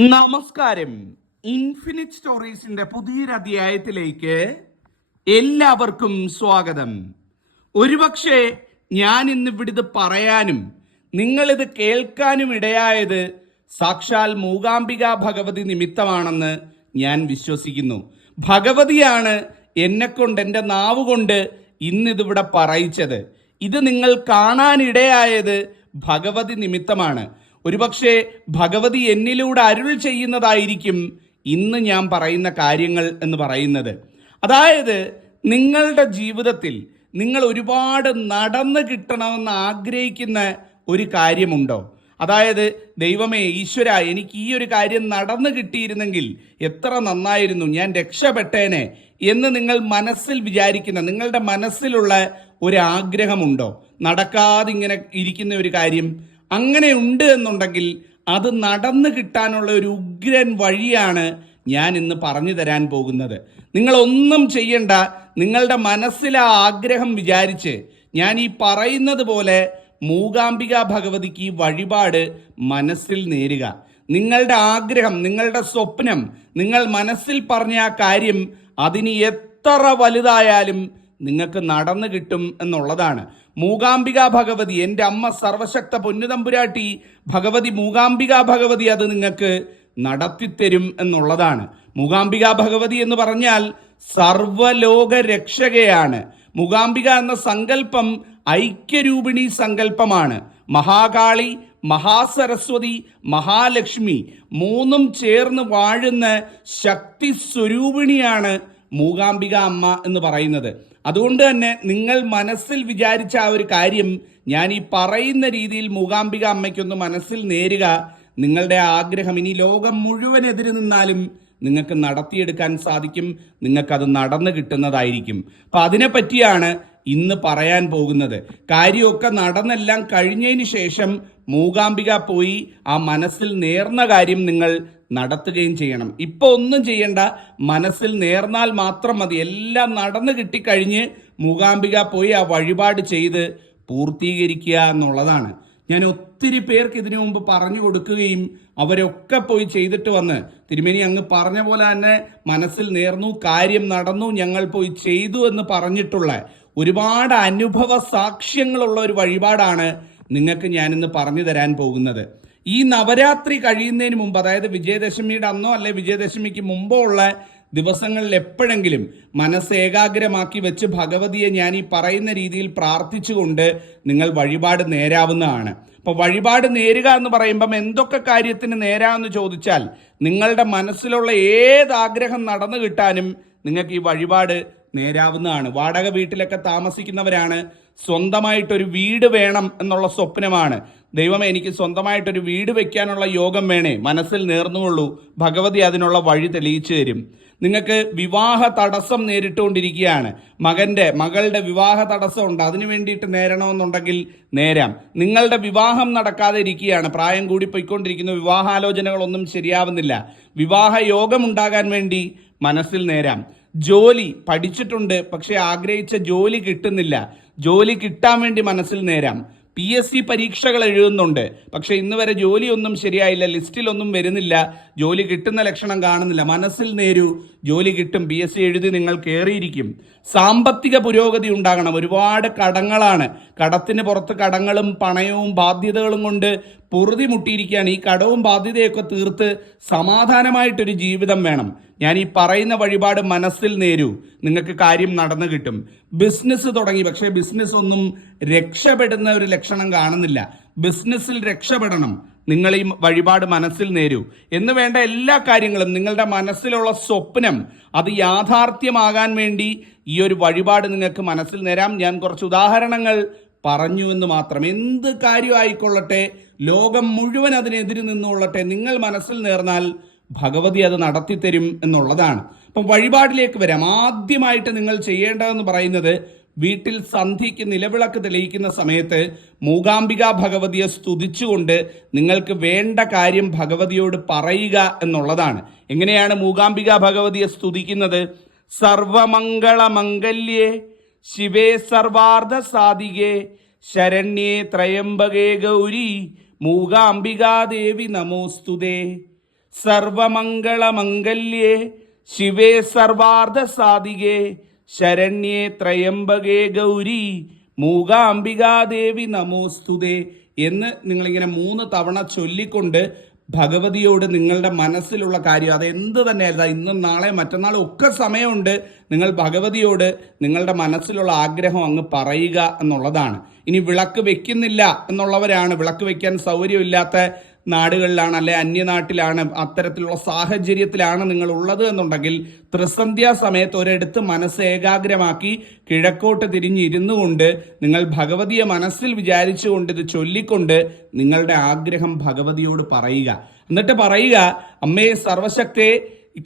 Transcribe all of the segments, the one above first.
നമസ്കാരം. ഇൻഫിനിറ്റ് സ്റ്റോറീസിന്റെ പുതിയൊരു അധ്യായത്തിലേക്ക് എല്ലാവർക്കും സ്വാഗതം. ഒരുപക്ഷെ ഞാൻ ഇന്ന് ഇവിടിത് പറയാനും നിങ്ങളിത് കേൾക്കാനും ഇടയായത് സാക്ഷാൽ മൂകാംബിക ഭഗവതി നിമിത്തമാണെന്ന് ഞാൻ വിശ്വസിക്കുന്നു. ഭഗവതിയാണ് എന്നെക്കൊണ്ട് എന്റെ നാവ് കൊണ്ട് ഇന്നിതിവിടെ പറയിച്ചത്. ഇത് നിങ്ങൾ കാണാനിടയായത് ഭഗവതി നിമിത്തമാണ്. ഒരുപക്ഷെ ഭഗവതി എന്നിലൂടെ അരുൾ ചെയ്യുന്നതായിരിക്കും ഇന്ന് ഞാൻ പറയുന്ന കാര്യങ്ങൾ എന്ന് പറയുന്നത്. അതായത് നിങ്ങളുടെ ജീവിതത്തിൽ നിങ്ങൾ ഒരുപാട് നടന്നു കിട്ടണമെന്ന് ആഗ്രഹിക്കുന്ന ഒരു കാര്യമുണ്ടോ? അതായത് ദൈവമേ ഈശ്വര എനിക്ക് ഈ ഒരു കാര്യം നടന്നു കിട്ടിയിരുന്നെങ്കിൽ എത്ര നന്നായിരുന്നു ഞാൻ രക്ഷപ്പെട്ടേനെ എന്ന് നിങ്ങൾ മനസ്സിൽ വിചാരിക്കുന്ന നിങ്ങളുടെ മനസ്സിലുള്ള ഒരു ആഗ്രഹമുണ്ടോ നടക്കാതെ ഇങ്ങനെ ഇരിക്കുന്ന ഒരു കാര്യം അങ്ങനെ ഉണ്ട് എന്നുണ്ടെങ്കിൽ അത് നടന്നു കിട്ടാനുള്ള ഒരു ഉഗ്രൻ വഴിയാണ് ഞാൻ ഇന്ന് പറഞ്ഞു തരാൻ പോകുന്നത്. നിങ്ങൾ ഒന്നും ചെയ്യണ്ട. നിങ്ങളുടെ മനസ്സിലെ ആഗ്രഹം വിചാരിച്ച് ഞാൻ ഈ പറയുന്നത് പോലെ മൂകാംബിക ഭഗവതിക്ക് ഈ വഴിപാട് മനസ്സിൽ നേരുക. നിങ്ങളുടെ ആഗ്രഹം നിങ്ങളുടെ സ്വപ്നം നിങ്ങൾ മനസ്സിൽ പറഞ്ഞ ആ കാര്യം അതിന് എത്ര വലുതായാലും നിങ്ങൾക്ക് നടന്നു കിട്ടും എന്നുള്ളതാണ്. മൂകാംബിക ഭഗവതി എന്റെ അമ്മ സർവശക്ത പൊന്നുതമ്പുരാട്ടി ഭഗവതി മൂകാംബിക ഭഗവതി അത് നിങ്ങൾക്ക് നടത്തിത്തരും എന്നുള്ളതാണ്. മൂകാംബിക ഭഗവതി എന്ന് പറഞ്ഞാൽ സർവലോക രക്ഷകയാണ് മൂകാംബിക എന്ന സങ്കല്പം ഐക്യരൂപിണി സങ്കല്പമാണ്. മഹാകാളി മഹാസരസ്വതി മഹാലക്ഷ്മി മൂന്നും ചേർന്ന് വാഴുന്ന ശക്തി സ്വരൂപിണിയാണ് മൂകാംബിക അമ്മ എന്ന് പറയുന്നത്. അതുകൊണ്ട് തന്നെ നിങ്ങൾ മനസ്സിൽ വിചാരിച്ച ആ ഒരു കാര്യം ഞാൻ ഈ പറയുന്ന രീതിയിൽ മൂകാംബിക അമ്മയ്ക്കൊന്ന് മനസ്സിൽ നേരുക നിങ്ങളുടെ ആഗ്രഹം ഇനി ലോകം മുഴുവൻ എതിര് നിന്നാലും നിങ്ങൾക്ക് നടത്തിയെടുക്കാൻ സാധിക്കും നിങ്ങൾക്കത് നടന്നു കിട്ടുന്നതായിരിക്കും. അപ്പൊ അതിനെപ്പറ്റിയാണ് ഇന്ന് പറയാൻ പോകുന്നത്. കാര്യമൊക്കെ നടന്നെല്ലാം കഴിഞ്ഞതിന് ശേഷം മൂകാംബിക പോയി ആ മനസ്സിൽ നേർന്ന കാര്യം നിങ്ങൾ നടത്തുകയും ചെയ്യണം. ഇപ്പൊ ഒന്നും ചെയ്യണ്ട. മനസ്സിൽ നേർന്നാൽ മാത്രം മതി. എല്ലാം നടന്നു കിട്ടിക്കഴിഞ്ഞ് മൂകാംബിക പോയി ആ വഴിപാട് ചെയ്ത് പൂർത്തീകരിക്കുക എന്നുള്ളതാണ്. ഞാൻ ഒത്തിരി പേർക്ക് ഇതിനു മുമ്പ് പറഞ്ഞു കൊടുക്കുകയും അവരൊക്കെ പോയി ചെയ്തിട്ട് വന്ന് തിരുമേനി അങ്ങ് പറഞ്ഞ പോലെ തന്നെ മനസ്സിൽ നേർന്നു കാര്യം നടന്നു ഞങ്ങൾ പോയി ചെയ്തു എന്ന് പറഞ്ഞിട്ടുള്ള ഒരുപാട് അനുഭവ സാക്ഷ്യങ്ങളുള്ള ഒരു വഴിപാടാണ് നിങ്ങൾക്ക് ഞാനിന്ന് പറഞ്ഞു തരാൻ പോകുന്നത്. ഈ നവരാത്രി കഴിയുന്നതിന് മുമ്പ് അതായത് വിജയദശമിയുടെ അന്നോ അല്ലെ വിജയദശമിക്ക് മുമ്പോ ഉള്ള ദിവസങ്ങളിൽ എപ്പോഴെങ്കിലും മനസ്സ് ഏകാഗ്രമാക്കി വെച്ച് ഭഗവതിയെ ഞാൻ ഈ പറയുന്ന രീതിയിൽ പ്രാർത്ഥിച്ചുകൊണ്ട് നിങ്ങൾ വഴിപാട് നേരാവുന്നതാണ്. അപ്പൊ വഴിപാട് നേരുക എന്ന് പറയുമ്പം എന്തൊക്കെ കാര്യത്തിന് നേരാന്ന് ചോദിച്ചാൽ നിങ്ങളുടെ മനസ്സിലുള്ള ഏത് ആഗ്രഹം നടന്നു കിട്ടാനും നിങ്ങൾക്ക് ഈ വഴിപാട് നേരാവുന്നതാണ്. വാടക വീട്ടിലൊക്കെ താമസിക്കുന്നവരാണ്. സ്വന്തമായിട്ടൊരു വീട് വേണം എന്നുള്ള സ്വപ്നമാണ്. ദൈവമേ എനിക്ക് സ്വന്തമായിട്ടൊരു വീട് വെക്കാനുള്ള യോഗം വേണേ. മനസ്സിൽ നേർന്നുകൊള്ളൂ. ഭഗവതി അതിനുള്ള വഴി തെളിയിച്ചു തരും. നിങ്ങൾക്ക് വിവാഹ തടസ്സം നേരിട്ടുകൊണ്ടിരിക്കുകയാണ്. മകന്റെ മകളുടെ വിവാഹ തടസ്സം ഉണ്ട് അതിനു വേണ്ടിയിട്ട് നേരണമെന്നുണ്ടെങ്കിൽ നേരാം. നിങ്ങളുടെ വിവാഹം നടക്കാതെ ഇരിക്കുകയാണ്. പ്രായം കൂടി പോയിക്കൊണ്ടിരിക്കുന്ന. വിവാഹാലോചനകളൊന്നും ശരിയാവുന്നില്ല. വിവാഹ യോഗം ഉണ്ടാകാൻ വേണ്ടി മനസ്സിൽ നേരാം. ജോലി പഠിച്ചിട്ടുണ്ട് പക്ഷെ ആഗ്രഹിച്ച ജോലി കിട്ടുന്നില്ല. ജോലി കിട്ടാൻ വേണ്ടി മനസ്സിൽ നേരാം. പി എസ് സി പരീക്ഷകൾ എഴുതുന്നുണ്ട് പക്ഷെ ഇന്ന് വരെ ജോലിയൊന്നും ശരിയായില്ല ലിസ്റ്റിലൊന്നും വരുന്നില്ല. ജോലി കിട്ടുന്ന ലക്ഷണം കാണുന്നില്ല. മനസ്സിൽ നേരു ജോലി കിട്ടും. പി എസ് സി എഴുതി നിങ്ങൾ കയറിയിരിക്കും സാമ്പത്തിക പുരോഗതി ഉണ്ടാകണം. ഒരുപാട് കടങ്ങളാണ്. കടത്തിന് പുറത്ത് കടങ്ങളും പണയവും ബാധ്യതകളും കൊണ്ട് പൊറുതി മുട്ടിയിരിക്കുകയാണ്. ഈ കടവും ബാധ്യതയൊക്കെ തീർത്ത് സമാധാനമായിട്ടൊരു ജീവിതം വേണം. ഞാൻ ഈ പറയുന്ന വഴിപാട് മനസ്സിൽ നേരൂ. നിങ്ങൾക്ക് കാര്യം നടന്നു കിട്ടും. ബിസിനസ് തുടങ്ങി. പക്ഷേ ബിസിനസ് ഒന്നും രക്ഷപ്പെടുന്ന ഒരു ലക്ഷണം കാണുന്നില്ല. ബിസിനസ്സിൽ രക്ഷപ്പെടണം. നിങ്ങൾ ഈ വഴിപാട് മനസ്സിൽ നേരൂ. എന്ന് വേണ്ട എല്ലാ കാര്യങ്ങളും നിങ്ങളുടെ മനസ്സിലുള്ള സ്വപ്നം അത് യാഥാർത്ഥ്യമാകാൻ വേണ്ടി ഈ ഒരു വഴിപാട് നിങ്ങൾക്ക് മനസ്സിൽ നേരാം. ഞാൻ കുറച്ച് ഉദാഹരണങ്ങൾ പറഞ്ഞു എന്ന് മാത്രം. എന്ത് കാര്യമായിക്കൊള്ളട്ടെ? ലോകം മുഴുവൻ അതിനെതിരെ നിന്നുകൊള്ളട്ടെ? നിങ്ങൾ മനസ്സിൽ നേർന്നാൽ ഭഗവതി അത് നടത്തിത്തരും എന്നുള്ളതാണ്. അപ്പം വഴിപാടിലേക്ക് വരാം. ആദ്യമായിട്ട് നിങ്ങൾ ചെയ്യേണ്ടതെന്ന് പറയുന്നത് വീട്ടിൽ സന്ധിക്ക് നിലവിളക്ക് തെളിയിക്കുന്ന സമയത്ത് മൂകാംബിക ഭഗവതിയെ സ്തുതിച്ചുകൊണ്ട് നിങ്ങൾക്ക് വേണ്ട കാര്യം ഭഗവതിയോട് പറയുക എന്നുള്ളതാണ്. എങ്ങനെയാണ് മൂകാംബിക ഭഗവതിയെ സ്തുതിക്കുന്നത്? സർവമംഗളമംഗല്യേ ശിവേ സർവാർദ്ധ സാധികേ ശരണ്യേ ത്രയംബകേ ഗൗരി മൂകാംബികാദേവി നമോസ്തുതേ. സർവമംഗളമംഗല്യേ ശിവേ സർവാർദ്ധസാധികേ ശരണ്യേ ത്രയംബകേ ഗൗരി മൂകാംബികാദേവി നമോസ്തുതേ എന്ന് നിങ്ങളിങ്ങനെ മൂന്ന് തവണ ചൊല്ലിക്കൊണ്ട് ഭഗവതിയോട് നിങ്ങളുടെ മനസ്സിലുള്ള കാര്യം അത് എന്ത് തന്നെയല്ല ഇന്നും നാളെ മറ്റന്നാളും ഒക്കെ സമയമുണ്ട് നിങ്ങൾ ഭഗവതിയോട് നിങ്ങളുടെ മനസ്സിലുള്ള ആഗ്രഹം അങ്ങ് പറയുക എന്നുള്ളതാണ്. ഇനി വിളക്ക് വെക്കുന്നില്ല എന്നുള്ളവരാണ് വിളക്ക് വെക്കാൻ സൗകര്യമില്ലാത്ത നാടുകളിലാണ് അല്ലെ അന്യനാട്ടിലാണ് അത്തരത്തിലുള്ള സാഹചര്യത്തിലാണ് നിങ്ങൾ ഉള്ളത് എന്നുണ്ടെങ്കിൽ ത്രിസന്ധ്യാ സമയത്ത് ഒരിടത്ത് മനസ്സ് ഏകാഗ്രമാക്കി കിഴക്കോട്ട് തിരിഞ്ഞിരുന്നു കൊണ്ട് നിങ്ങൾ ഭഗവതിയെ മനസ്സിൽ വിചാരിച്ചുകൊണ്ട് ഇത് ചൊല്ലിക്കൊണ്ട് നിങ്ങളുടെ ആഗ്രഹം ഭഗവതിയോട് പറയുക. എന്നിട്ട് പറയുക അമ്മേ സർവശക്തേ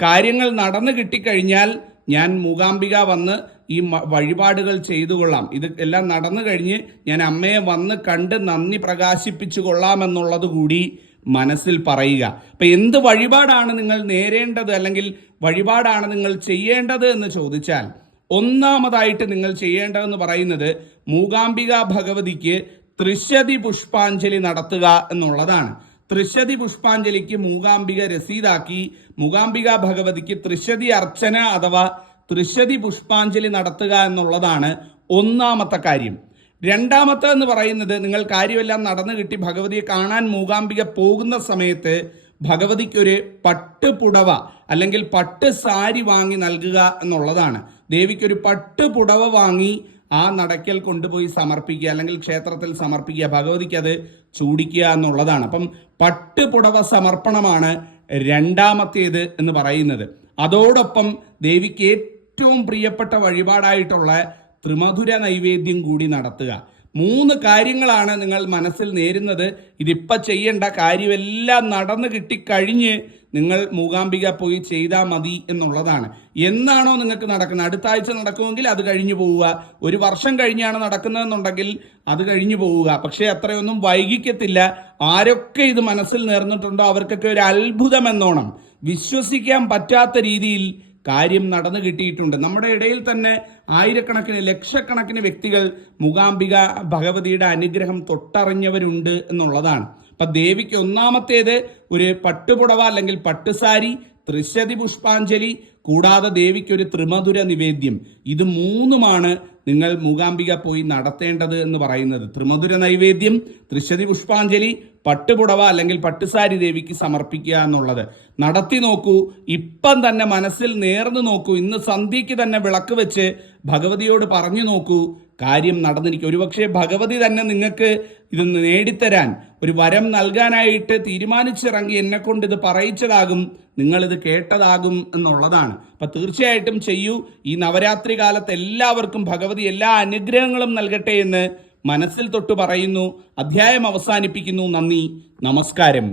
കാര്യങ്ങൾ നടന്നു കിട്ടിക്കഴിഞ്ഞാൽ ഞാൻ മൂകാംബിക വന്ന് ഈ വഴിപാടുകൾ ചെയ്തു കൊള്ളാം. ഇത് എല്ലാം നടന്നു കഴിഞ്ഞ് ഞാൻ അമ്മയെ വന്ന് കണ്ട് നന്ദി പ്രകാശിപ്പിച്ചു കൊള്ളാമെന്നുള്ളത് കൂടി മനസ്സിൽ പറയുക. അപ്പൊ എന്ത് വഴിപാടാണ് നിങ്ങൾ നേരേണ്ടത് അല്ലെങ്കിൽ വഴിപാടാണ് നിങ്ങൾ ചെയ്യേണ്ടത് എന്ന് ചോദിച്ചാൽ ഒന്നാമതായിട്ട് നിങ്ങൾ ചെയ്യേണ്ടതെന്ന് പറയുന്നത് മൂകാംബിക ഭഗവതിക്ക് ത്രിശതി പുഷ്പാഞ്ജലി നടത്തുക എന്നുള്ളതാണ്. ത്രിശതി പുഷ്പാഞ്ജലിക്ക് മൂകാംബിക രസീതാക്കി. മൂകാംബിക ഭഗവതിക്ക് ത്രിശതി അർച്ചന അഥവാ ത്രിശതി പുഷ്പാഞ്ജലി നടത്തുക എന്നുള്ളതാണ് ഒന്നാമത്തെ കാര്യം. രണ്ടാമത്തെ എന്ന് പറയുന്നത് നിങ്ങൾ കാര്യമെല്ലാം നടന്നു കിട്ടി ഭഗവതിയെ കാണാൻ മൂകാംബിക പോകുന്ന സമയത്ത് ഭഗവതിക്കൊരു പട്ട് പുടവ അല്ലെങ്കിൽ പട്ട് സാരി വാങ്ങി നൽകുക എന്നുള്ളതാണ്. ദേവിക്കൊരു പട്ട് പുടവ വാങ്ങി ആ നടക്കൽ കൊണ്ടുപോയി സമർപ്പിക്കുക അല്ലെങ്കിൽ ക്ഷേത്രത്തിൽ സമർപ്പിക്കുക ഭഗവതിക്ക് അത് ചൂടിക്കുക എന്നുള്ളതാണ്. അപ്പം പട്ടുപുടവ സമർപ്പണമാണ് രണ്ടാമത്തേത് എന്ന് പറയുന്നത്. അതോടൊപ്പം ദേവിക്ക് ഏറ്റവും പ്രിയപ്പെട്ട വഴിപാടായിട്ടുള്ള ത്രിമധുര നൈവേദ്യം കൂടി നടത്തുക. മൂന്ന് കാര്യങ്ങളാണ് നിങ്ങൾ മനസ്സിൽ നേരുന്നത്. ഇതിപ്പോൾ ചെയ്യേണ്ട കാര്യമെല്ലാം നടന്നു കിട്ടിക്കഴിഞ്ഞ് നിങ്ങൾ മൂകാംബിക പോയി ചെയ്താൽ മതി എന്നുള്ളതാണ്. എന്നാണോ നിങ്ങൾക്ക് നടക്കുന്നത്? അടുത്ത ആഴ്ച നടക്കുമെങ്കിൽ അത് കഴിഞ്ഞു പോവുക. ഒരു വർഷം കഴിഞ്ഞാണ് നടക്കുന്നതെന്നുണ്ടെങ്കിൽ അത് കഴിഞ്ഞു പോവുക. പക്ഷേ അത്രയൊന്നും വൈകിക്കത്തില്ല. ആരൊക്കെ ഇത് മനസ്സിൽ നേർന്നിട്ടുണ്ടോ അവർക്കൊക്കെ ഒരു അത്ഭുതം എന്നോണം. വിശ്വസിക്കാൻ പറ്റാത്ത രീതിയിൽ കാര്യം നടന്നു കിട്ടിയിട്ടുണ്ട്. നമ്മുടെ ഇടയിൽ തന്നെ ആയിരക്കണക്കിന് ലക്ഷക്കണക്കിന് വ്യക്തികൾ മൂകാംബിക ഭഗവതിയുടെ അനുഗ്രഹം തൊട്ടറിഞ്ഞവരുണ്ട് എന്നുള്ളതാണ്. അപ്പൊ ദേവിക്ക് ഒന്നാമത്തേത് ഒരു പട്ടുപുടവ അല്ലെങ്കിൽ പട്ടുസാരി ത്രിശതി പുഷ്പാഞ്ജലി കൂടാതെ ദേവിക്ക് ഒരു ത്രിമധുര നിവേദ്യം. ഇത് മൂന്നുമാണ് നിങ്ങൾ മൂകാംബിക പോയി നടത്തേണ്ടത് എന്ന് പറയുന്നത്. ത്രിമധുര നൈവേദ്യം ത്രിശതി പുഷ്പാഞ്ജലി പട്ടുപുടവ അല്ലെങ്കിൽ പട്ടുസാരി ദേവിക്ക് സമർപ്പിക്കുക എന്നുള്ളത്. നടത്തി നോക്കൂ ഇപ്പം തന്നെ മനസ്സിൽ നേർന്നു നോക്കൂ ഇന്ന് സന്ധ്യയ്ക്ക് തന്നെ വിളക്ക് വെച്ച് ഭഗവതിയോട് പറഞ്ഞു നോക്കൂ കാര്യം നടന്നിരിക്കും. ഒരുപക്ഷെ ഭഗവതി തന്നെ നിങ്ങൾക്ക് ഇത് നേടിത്തരാൻ ഒരു വരം നൽകാനായിട്ട് തീരുമാനിച്ചിറങ്ങി എന്നെ കൊണ്ട് ഇത് പറയിച്ചതാകും നിങ്ങളിത് കേട്ടതാകും എന്നുള്ളതാണ്. അപ്പൊ തീർച്ചയായിട്ടും ചെയ്യൂ. ഈ നവരാത്രി കാലത്ത് എല്ലാവർക്കും ഭഗവതി എല്ലാ അനുഗ്രഹങ്ങളും നൽകട്ടെ എന്ന് മനസ്സിൽ തൊട്ട് പറയുന്നു. അധ്യായം അവസാനിപ്പിക്കുന്നു. നന്ദി. നമസ്കാരം.